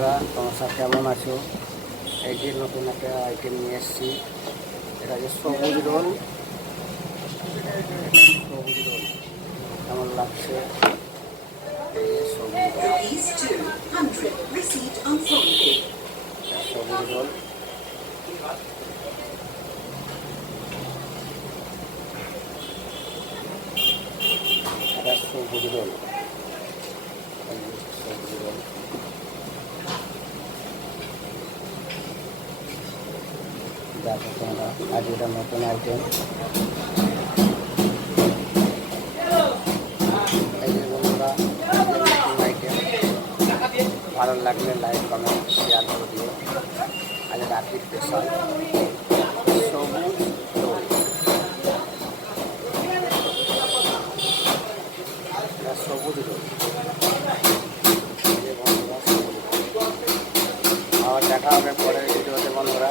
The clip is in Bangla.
বন্ধুরা, তোমার সাথে কেমন আছো? এই যে নতুন একটা আইটেম নিয়ে এসেছি। এটা যে সবুজ রোল। সবুজ রোল কেমন লাগছে? এই যে সবুজ রোল। এটা সবুজ রোল। সবুজ রোল দেখো তোমরা, আজ এটা নতুন আইটেম। এই যে বন্ধুরা, নতুন আইটেম। ভালো লাগলে লাইক কমেন্ট শেয়ার করে দিও। আজ রাত্রি স্পেশাল সবুজ রোল। এটা সবুজ রোল। এই যে বন্ধুরা, সবুজ রোল। আবার দেখা হবে পরের ভিডিওতে বন্ধুরা।